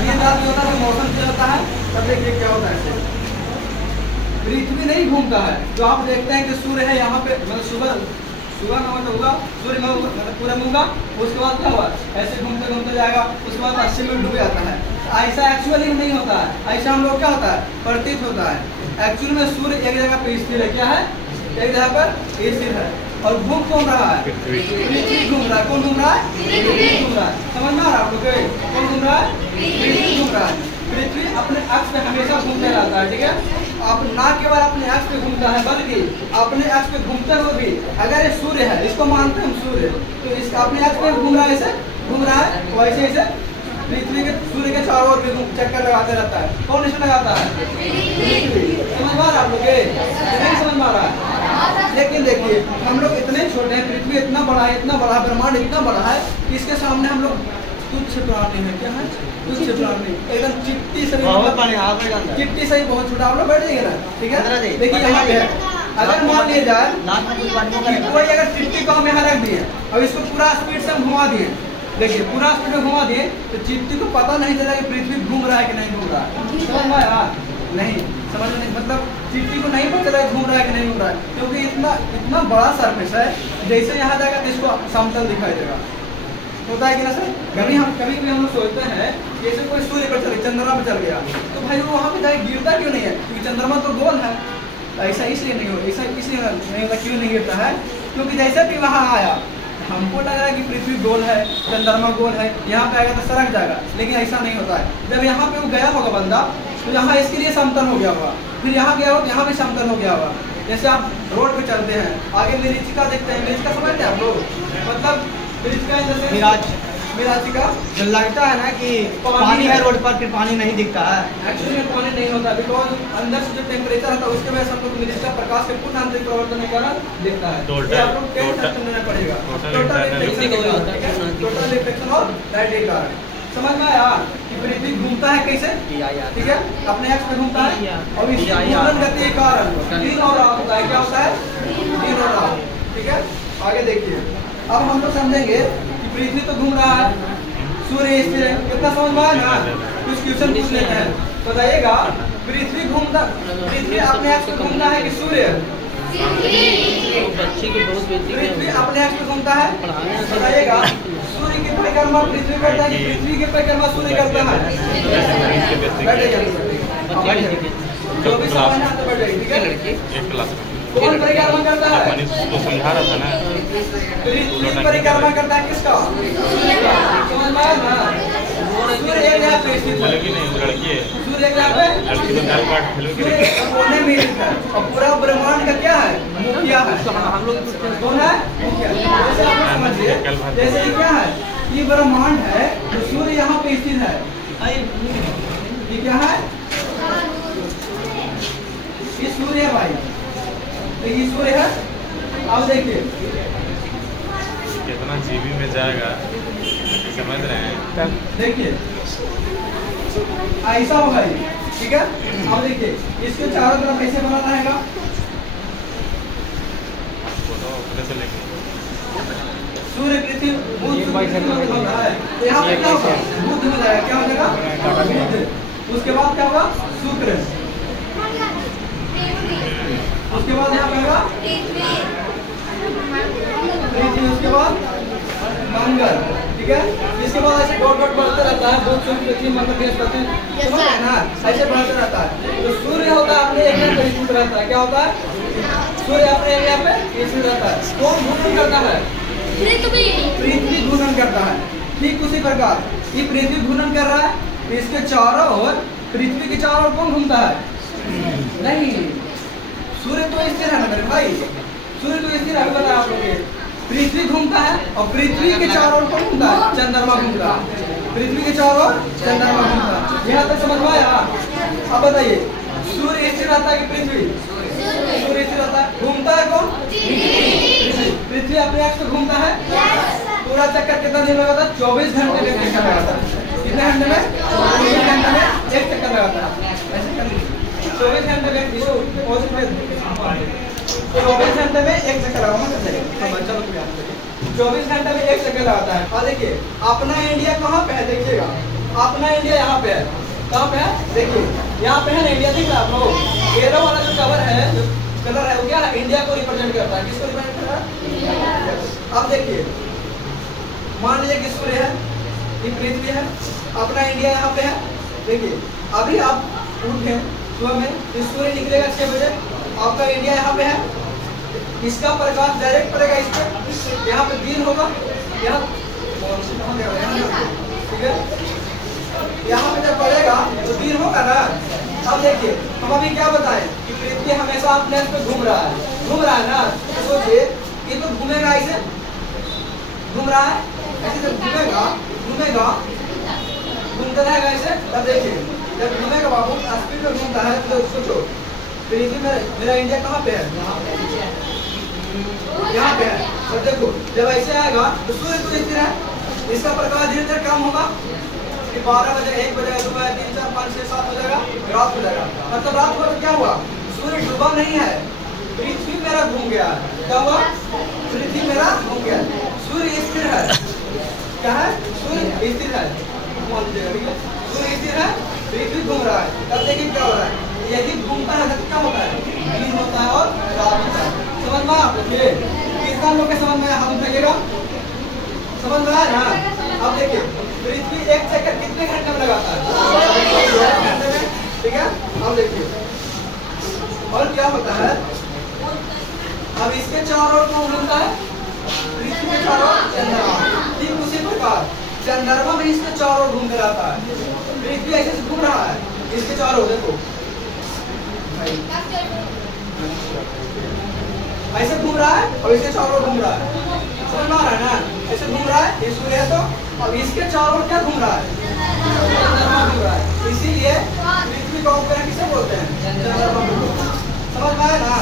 दिन रात भी होता है तो मौसम क्या होता है, तब देखिए क्या होता है। पृथ्वी नहीं घूमता है, जो आप देखते हैं कि सूर्य है यहाँ पे, मतलब सुबह का मतलब होगा सूर्य में मतलब पूरा में होगा, उसके बाद क्या हुआ ऐसे घूमते घूमते जाएगा, उसके बाद पश्चिम में डूब जाता है। ऐसा एक्चुअली नहीं होता है, ऐसा हम लोग क्या होता है प्रतीत होता है। एक्चुअल में सूर्य एक जगह पे स्थिर है, क्या है एक जगह पर स्थिर है और घूम कौन रहा है, पृथ्वी घूम रहा है। कौन घूम रहा है, पृथ्वी घूम रहा है। समझ में आ रहा है आप लोग, कौन घूम रहा है, पृथ्वी घूम रहा है। पृथ्वी अपने अक्ष पे हमेशा घूमते रहता है, ठीक है। आप ना केवल अपने अक्ष पे घूमता है बल्कि अपने अक्ष पे घूमते हुए भी अगर ये सूर्य है, इसको मानते हैं हम सूर्य, तो इसका अपने अक्ष पे घूम रहा है, ऐसे घूम रहा है, तो ऐसे ऐसे पृथ्वी के सूर्य के चारों ओर भी चक्कर लगाते रहता है। कौन इसमें लगाता है, पृथ्वी। समझ में आ रहा है आप लोग, नहीं समझ में आ रहा है। लेकिन देखिए हम लोग इतने छोटे हैं, पृथ्वी इतना बड़ा है, इतना बड़ा ब्रह्मांड इतना बड़ा है कि इसके सामने हम लोग तुच्छ प्राणी है। क्या है, तुच्छ प्राणी, एकदम चिट्टी से चिट्टी से ही बहुत छोटा। आप लोग बैठ जाइए ना, ठीक है। देखिए यहाँ पे अगर मान लिया जाए कोई अगर चिट्टी को हम यहाँ रख दिए और इसको पूरा स्पीड से हम घुमा दिए, देखिए पूरा स्पीड में घुमा दिए तो चिट्टी को पता नहीं चला कि पृथ्वी घूम रहा है कि नहीं घूम रहा है। समझ में आया, नहीं समझ में नहीं, मतलब चिट्टी को नहीं पता चला घूम रहा है कि नहीं घूम रहा है, क्योंकि इतना बड़ा सरफेस है। जैसे यहाँ जाएगा तो इसको समतल दिखाई देगा, होता है कि ना सर। कभी हम लोग सोचते हैं जैसे कोई सूर्य पर चल चंद्रमा पर चल गया तो भाई वो वहाँ पे जाके गिरता क्यों नहीं है, क्योंकि चंद्रमा तो गोल है। ऐसा इसलिए नहीं हो, ऐसा इसलिए नहीं होता, क्यों नहीं गिरता है, क्योंकि जैसे भी वहाँ आया हमको लग रहा है कि पृथ्वी गोल है, चंद्रमा गोल है, यहाँ पे आएगा तो सरक जाएगा, लेकिन ऐसा नहीं होता है। जब यहाँ पे वो गया होगा बंदा तो यहाँ इसके लिए समतल हो गया होगा, फिर यहाँ गया हो यहाँ भी समतल हो गया होगा। जैसे आप रोड पे चलते हैं, आगे मरीचिका देखते हैं, मरीचिका समझते हैं आप लोग, मतलब मिराचिका जो लगता है ना कि पानी है रोड पर, फिर पानी नहीं दिखता है। एक्चुअली में पानी नहीं होता, बिकॉज अंदर से जो टेम्परेचर होता है उसके वजह से हमको मिराचिका प्रकाश के पूर्ण आंतरिक परिवर्तन के कारण दिखता है। ये आप लोग टेस्ट करना पड़ेगा, टोटल रिफ्लेक्शन और डायरेक्ट कारण। समझ में आया कि पृथ्वी घूमता है कैसे, ठीक है, अपने अक्ष पे घूमता है और इस घूर्णन गति के कारण दिन और रात होता है। क्या होता है, दिन और रात, ठीक है। आगे देखिए, अब हम लोग समझेंगे कि पृथ्वी तो घूम रहा है, सूर्य स्थिर है, कितना समझ में आया ना। कुछ क्वेश्चन पूछ लेते हैं, बताइएगा पृथ्वी घूमता, पृथ्वी अपने अक्ष पे घूमता है कि सूर्य, पृथ्वी अपने अक्ष पे घूमता है, बताइएगा सूर्य की परिक्रमा पृथ्वी करता है कि पृथ्वी की परिक्रमा सूर्य करता है। जो भी सवाल है तो बैठ जाइए, ठीक है। लड़की कौन परिक्रमा करता है, तो समझा रहा था ना, पृथ्वी परिक्रमा करता है किसका, सूर्य का। समझ में आया ना, सूर्य एक जगह पे स्थित है, लड़की है, सूर्य एक जगह पे, लड़की तो दाल काट सूर्य कोने में स्थित है और पूरा ब्रह्मांड का क्या है, मुखिया है। हम लोग कौन है, मुखिया। जैसे आप लोग समझिए, जैसे ये क्या है, ये ब्रह्मांड है तो सूर्य यहाँ पे स्थित है, ये क्या है, ये सूर्य है भाई, तो ये सूर्य है। अब देखिए कितना जीबी में जाएगा, समझ रहे हैं। देखिए ऐसा होगा ये, ठीक है। अब देखिए इसके चारों तरफ कैसे बना रहेगा, सूर्य पृथ्वी बुध होता है, तो यहाँ पे क्या होगा, बुध हो जाएगा, क्या हो जाएगा, बुध। उसके बाद क्या होगा, शुक्र, उसके बाद यहाँ पे होगा पृथ्वी, उसके बाद मंगल, ठीक है। इसके बाद ऐसे डॉट डॉट बढ़ते रहता है, बुध शुक्र पृथ्वी मंगल बृहस्पति, समझ रहे हैं ना, ऐसे बढ़ते रहता है। तो सूर्य होता है अपने एरिया पे स्थित रहता है, क्या होता है, सूर्य अपने एरिया पे स्थित रहता है। कौन घूर्णन करता है, पृथ्वी घूर्णन करता है। ठीक उसी प्रकार ये पृथ्वी घूर्णन कर रहा है, इसके चारों ओर, पृथ्वी के चारों ओर कौन घूमता है, नहीं, सूर्य तो स्थिर है ना मेरे भाई, सूर्य तो स्थिर है, बताया आप लोग। पृथ्वी घूमता है और पृथ्वी के चारों ओर कौन घूमता है, चंद्रमा घूमता है, पृथ्वी के चारों ओर चंद्रमा घूमता है। यहाँ तक समझ में आया। अब बताइए सूर्य स्थिर रहता है कि पृथ्वी, सूर्य स्थिर रहता है, घूमता है कौन, पृथ्वी अपने अक्ष पे घूमता है। पूरा चक्कर कितना दिन में होता है, 24 घंटे में एक चक्कर लगाता है। कितने घंटे में, 24 घंटे में एक चक्कर लगाता है। ऐसे कर लीजिए, 24 घंटे में 24 घंटे में एक चक्कर लगाना, चलो 24 घंटे में एक चक्कर लगाता है। और देखिए अपना इंडिया कहाँ पे है, देखिएगा अपना इंडिया यहाँ पे है। कहाँ पे है? देखिए यहाँ पे है ना इंडिया, दिख रहा है आप लोग। येलो वाला जो कवर है, जो कलर है, वो क्या है? इंडिया को रिप्रेजेंट करता है। किसको रिप्रेजेंट कर रहा है? अब देखिए, मान लीजिए कि सूर्य है, ये पृथ्वी है, अपना इंडिया यहाँ पे है। देखिए अभी आप उठे सुबह में, तो सूर्य निकलेगा 6 बजे, आपका इंडिया यहाँ पे है। इसका प्रकाश डायरेक्ट पड़ेगा इस पे, यहाँ पे दिन होगा, यहाँ ठीक है, यहाँ पे जब पड़ेगा तो दिन होगा ना। अब देखिए हम अभी क्या बताएं कि पृथ्वी हमेशा अपने पे घूम रहा है ना। तो सोचिए ये तो घूमेगा, ऐसे घूम रहा है, ऐसे जब घूमेगा घूमता रहेगा ऐसे। तब देखिए जब घूमेगा बाबू, स्पीड में घूमता है, तो सोचो पृथ्वी में मेरा इंडिया कहाँ पे है? यहाँ पे है। और देखो जब ऐसे आएगा तो सूर्य तो स्थिर है, इसका प्रकाश धीरे धीरे कम होगा, 12 बजे, 1 बजे, 2 बजे, 3, 4, 5, 6, 7 हो जाएगा, रात हो जाएगा। मतलब रात को तो क्या हुआ? सूर्य डूबा नहीं है, पृथ्वी मेरा घूम गया है। क्या हुआ? पृथ्वी मेरा घूम गया, सूर्य स्थिर है। क्या है? सूर्य स्थिर है, सूर्य स्थिर है, पृथ्वी घूम रहा है। तब देखिए क्या हो रहा है, यदि घूमता है तो क्या होता है? दिन होता है और रात होता है। समझ में आप कितना लोग के समझ में हम लगेगा? समझ में आया ना? अब देखिए पृथ्वी 1 सेकंड कितने घंटे में लगाता है? ठीक है, अब देखिए और क्या होता है। अब इसके चारों ओर कौन घूमता है? पृथ्वी के चारों ओर चंद्रमा। ठीक उसी प्रकार चंद्रमा भी इसके चारों ओर घूम कर आता है। पृथ्वी ऐसे घूम रहा है इसके चारों ओर, देखो ऐसे घूम रहा है और इसके चारों ओर घूम रहा है। समझ में आ रहा है ना? ऐसे घूम रहा है, ये सूर्य है, तो अब इसके चारों ओर क्या घूम रहा है? चंद्रमा घूम रहा है। इसीलिए पृथ्वी का उपग्रह किसे बोलते हैं? चंद्रमा को। समझ में आया ना?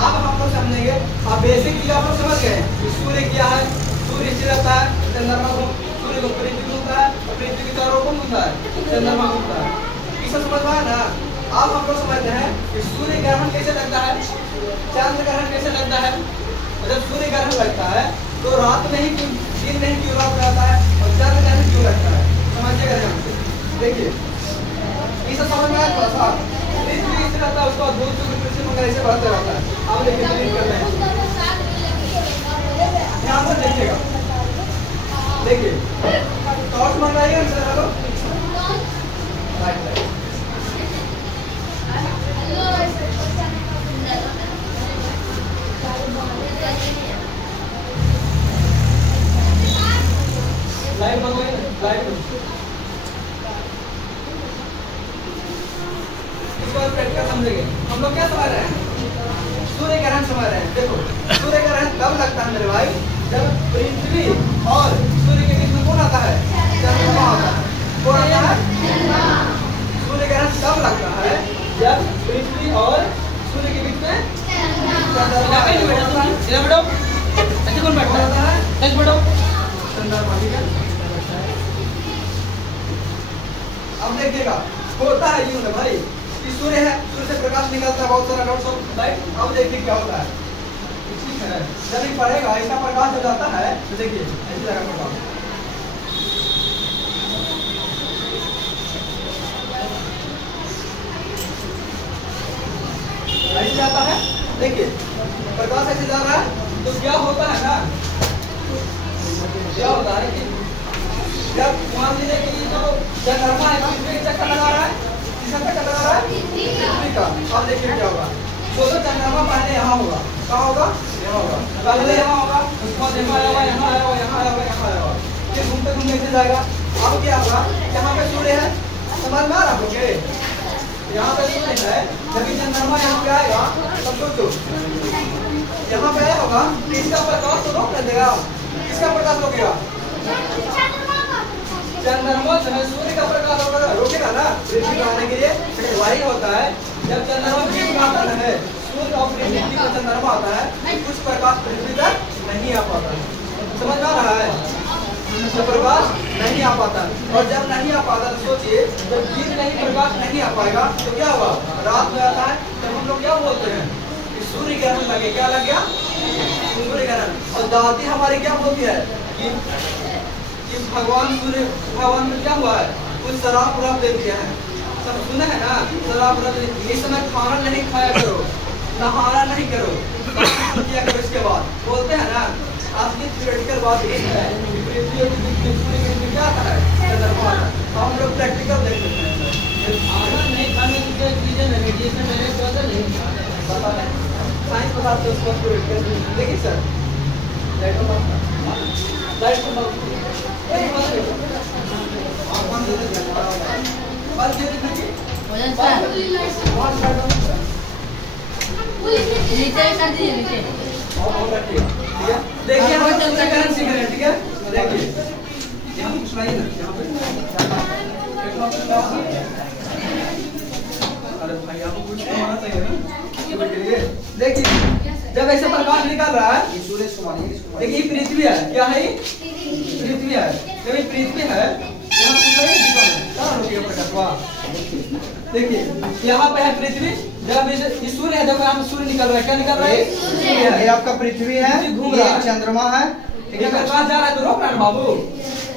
अब हम लोग समझेंगे। अब बेसिक चीज आप लोग समझ गए। सूर्य क्या है? सूर्य स्थिर रहता है, चंद्रमा को, सूर्य को पृथ्वी घूमता है, और पृथ्वी के चारों ओर घूमता है, चंद्रमा घूमता है। इसे समझ में आया ना? अब हम लोग समझते हैं कि सूर्य ग्रहण कैसे लगता है, चंद्र ग्रहण कैसे लगता है। जब सूर्य ग्रहण लगता है तो रात में ही क्यों, दिन में ही क्यों रात रहता है, और चंद्र ग्रहण क्यों लगता है? समझिएगा ध्यान से। देखिए इसे समझ में आया थोड़ा सा। पृथ्वी इस रहता है, उसको दूर दूर पृथ्वी मंगल ऐसे बढ़ता रहता है। अब देखिए डिलीट करते हैं, ध्यान से देखिएगा। देखिए टॉर्च मंगाइएगा ना लोग, लाइट लाइट मंगवाइए, लाइट इसको प्रैक्टिकल समझेंगे। हम लोग क्या समझ रहे हैं? सूर्य ग्रहण समझ रहे हैं। देखो सूर्य ग्रहण तब लगता है मेरे भाई, जब पृथ्वी और सूर्य के बीच में कौन आता है? चंद्रमा आता है। कौन आता है? सूर्य ग्रहण तब लगता है जब पृथ्वी और सूर्य के बीच में चंद्रमा आता है। अब देखिएगा होता है यूं ना भाई कि सूर्य है, सूर्य से प्रकाश निकलता है, बहुत सारा डॉट्स ऑफ लाइट। अब देखिए क्या होता है, ठीक है, जब ये पड़ेगा इसका प्रकाश हो जाता है, तो देखिए ऐसी जगह प्रकाश ऐसे जाता है। देखिए प्रकाश ऐसे जा रहा है, तो क्या होता है ना, क्या होता है कि जब मान लीजिए कि जो चंद्रमा है पृथ्वी के चक्कर लगा रहा है, किसका चक्कर लगा रहा है? पृथ्वी का। अब देखिए क्या होगा, सोचो चंद्रमा पहले यहाँ होगा, कहाँ होगा? यहाँ होगा, पहले यहाँ होगा, उसके बाद यहाँ आएगा, यहाँ आएगा, यहाँ आएगा, यहाँ आएगा, फिर घूमते घूमते ऐसे जाएगा। अब क्या होगा, यहाँ पे सूर्य है, समझ में आ रहा है? यहाँ पे सूर्य है, जब चंद्रमा यहाँ पे आएगा तब सोचो यहाँ पे आया होगा, इसका प्रकाश तो रोक देगा। किसका प्रकाश रोकेगा? चंद्रमा जो है सूर्य का प्रकाश होगा, रोकेगा ना पृथ्वी को आने के लिए। लेकिन वही होता है जब चंद्रमा बीच में आता है, सूर्य और पृथ्वी का चंद्रमा आता है, कुछ प्रकाश पृथ्वी तक नहीं आ पाता है। समझ आ रहा है? तो प्रकाश नहीं आ पाता, और जब नहीं आ पाता तो सोचिए जब दिन नहीं प्रकाश नहीं आ पाएगा तो क्या होगा? रात में आता है, तब हम लोग क्या बोलते हैं कि सूर्य ग्रहण लगे। क्या लग गया? सूर्य ग्रहण। और दादी हमारी क्या बोलती है कि कि भगवान सूर्य भगवान में क्या हुआ है, कुछ शराब उराब दे दिया है, सब सुना है ना, शराब उराब। इस समय खाना नहीं खाया करो, नहाना नहीं करो, किया करो। इसके बाद बोलते हैं ना, आपकी थियोरेटिकल बात ये है कि पृथ्वी और सूर्य के क्या आता है, चंद्रमा आता है। तो हम लोग प्रैक्टिकल देख लेते हैं। खाना नहीं खाने की क्या रीजन है, रेडिएशन मेरे को तो नहीं पता है, साइंस बताते हैं उसको थियोरेटिकल। देखिए सर, लाइट को नीचे कर दीजिए नीचे। देखिए हम करंट सीख रहे हैं, ठीक है। देखिए यहाँ पे सुनाइए ना, यहाँ पे अरे भाई आपको कुछ होना चाहिए ना। देखिए जब ऐसे प्रकाश निकल रहा है, ये सूरज को मानिए, देखिए ये पृथ्वी है, क्या है ये पृथ्वी है। जब ये पृथ्वी है, यहाँ पे प्रकाश वाह, देखिए यहाँ पे है पृथ्वी, जब ये सूर्य है, जब यहाँ पे सूर्य निकल रहा है, क्या निकल रहा है, सूर्य है। ये आपका पृथ्वी है, घूम रहा है, चंद्रमा है, ठीक है। प्रकाश जा रहा है तो रोक रहा है बाबू,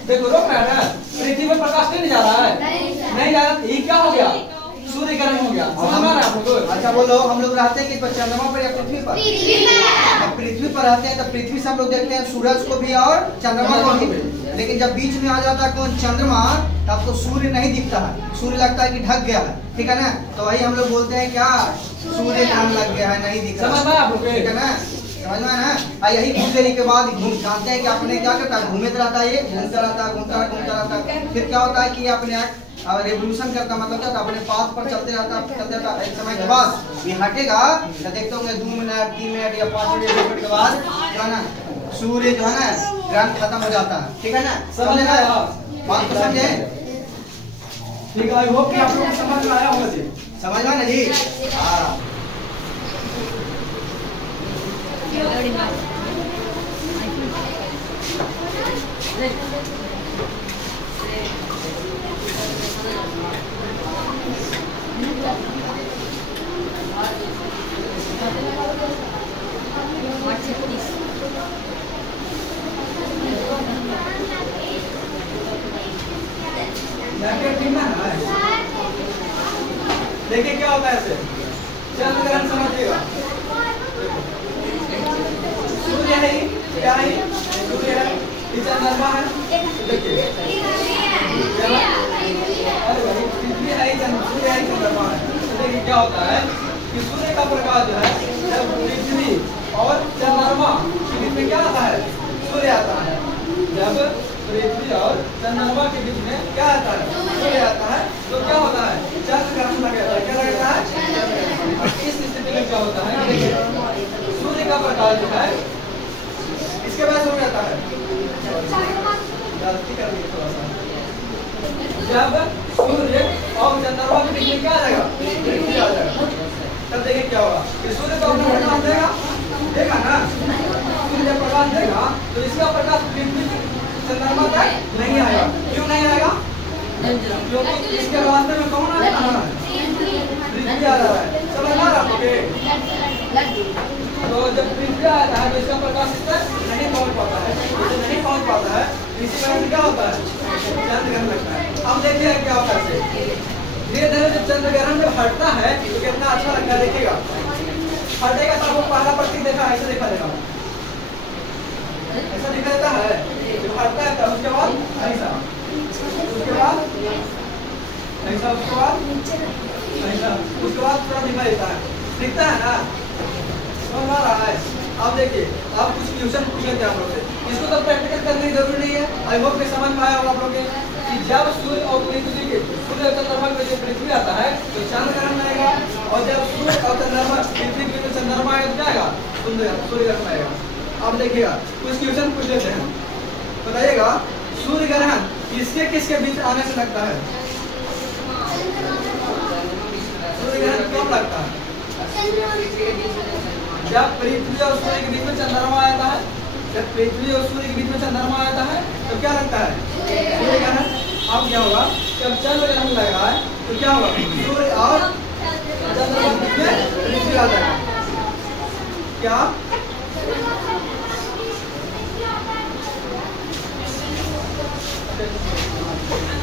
देखो रोक रहा है ना। पृथ्वी पर प्रकाश नहीं जा रहा है, नहीं जा रहा, ये क्या हो गया, सूर्यकरण हो गया। समझ में आ रहा है आपको? अच्छा बोलो, हम लोग रहते हैं कि चंद्रमा पर या पृथ्वी पर? जब पृथ्वी पर रहते हैं तब पृथ्वी से हम लोग देखते हैं सूरज को भी और चंद्रमा को भी। लेकिन जब बीच में आ जाता है कौन, चंद्रमा, तब तो सूर्य नहीं दिखता है, सूर्य लगता है कि ढक गया है, ठीक है ना। तो वही हम लोग बोलते हैं क्या, सूर्य ग्रहण लग गया है, नहीं दिख रहा। समझ में आप लोग, ठीक है ना, समझ में ना। यही कुछ देरी के बाद घूम जानते हैं कि अपने क्या करता है, घूमते रहता है, ये घूमता रहता है, घूमता रहता है। फिर क्या होता है कि अपने रेवोल्यूशन करता, मतलब क्या, अपने पाथ पर चलते रहता। एक समय के बाद ये हटेगा, तो देखते होंगे 2 मिनट 3 मिनट या 5 मिनट के बाद जो है ना, सूर्य जो है ना ग्रहण खत्म हो जाता है, ठीक है ना। समझ आया बात को, समझे? ठीक है, आई होप कि आप लोग को समझ में आया होगा जी। समझ में ना जी? हाँ। देखिए क्या होता है ऐसे, चंद्र ग्रहण समझिएगा। सूर्य है, क्या है, सूर्य है, चंद्रमा है। देखिए अरे भाई पृथ्वी है, सूर्य है, चंद्रमा है। तो देखिए क्या होता है कि सूर्य का प्रकाश जो है, जब पृथ्वी और चंद्रमा के बीच में क्या आता है, सूर्य आता है। जब पृथ्वी और चंद्रमा के बीच में क्या आता है, सूर्य आता है, तो क्या होता है, चंद्र ग्रहण लग जाता है। क्या लगता है, इस स्थिति में क्या होता है, देखिए सूर्य का प्रकाश जो है इसके बाद हो जाता है, गलती कर दी थोड़ा सा। जब सूर्य और चंद्रमा के बीच में क्या आ जाएगा, पृथ्वी आ जाएगा। तब देखिए क्या होगा, सूर्य को अपना प्रकाश देगा ना, सूर्य जब प्रकाश देगा तो इसका प्रकाश पृथ्वी चंद्रमा तक नहीं आएगा। क्यों नहीं आएगा, क्योंकि इसके रास्ते में कौन आ रहा है, पृथ्वी आ रहा है। समझ आ रहा है? तो जब पृथ्वी आता है तो इसका प्रकाश इस तक नहीं पहुंच पाता है, इसे नहीं पहुंच पाता है, इसी कारण क्या होता है, चंद्र ग्रहण लगता है। अब देखिए क्या होता है, धीरे धीरे जब चंद्र ग्रहण जब हटता है तो कितना अच्छा लगता है। देखिएगा हटेगा तो आपको पहला प्रतीक देखा, ऐसे देखा देगा, ऐसा दिख देता है। जब हटता है तब उसके बाद ऐसा, उसके बाद ऐसा, उसके बाद ऐसा, उसके बाद थोड़ा दिखा देता है, दिखता है ना, समझ आ रहा है। अब देखिए आप कुछ क्वेश्चन पूछ लेते हैं आप लोग से, इसको तो प्रैक्टिकल करने की जरूरी नहीं है। आई होप कि समझ में आया होगा आप लोग कि जब सूर्य और पृथ्वी के, सूर्य और चंद्रमा के बीच पृथ्वी आता है तो चंद्र ग्रहण आएगा, और जब सूर्य और चंद्रमा पृथ्वी के बीच चंद्रमा आएगा तो क्या आएगा, सूर्य ग्रहण आएगा। अब देखिएगा कुछ क्वेश्चन पूछ लेते हैं, बताइएगा सूर्य ग्रहण किसके किसके बीच आने से लगता है, सूर्य ग्रहण कब लगता है, जब पृथ्वी और सूर्य के बीच में चंद्रमा आता है। जब पृथ्वी और सूर्य के बीच में चंद्रमा आता है तो क्या लगता है, सूर्य ग्रहण। अब क्या होगा, जब चंद्र ग्रहण लग रहा है तो क्या होगा, सूर्य और चंद्रमा के बीच में पृथ्वी आ जाएगा। क्या से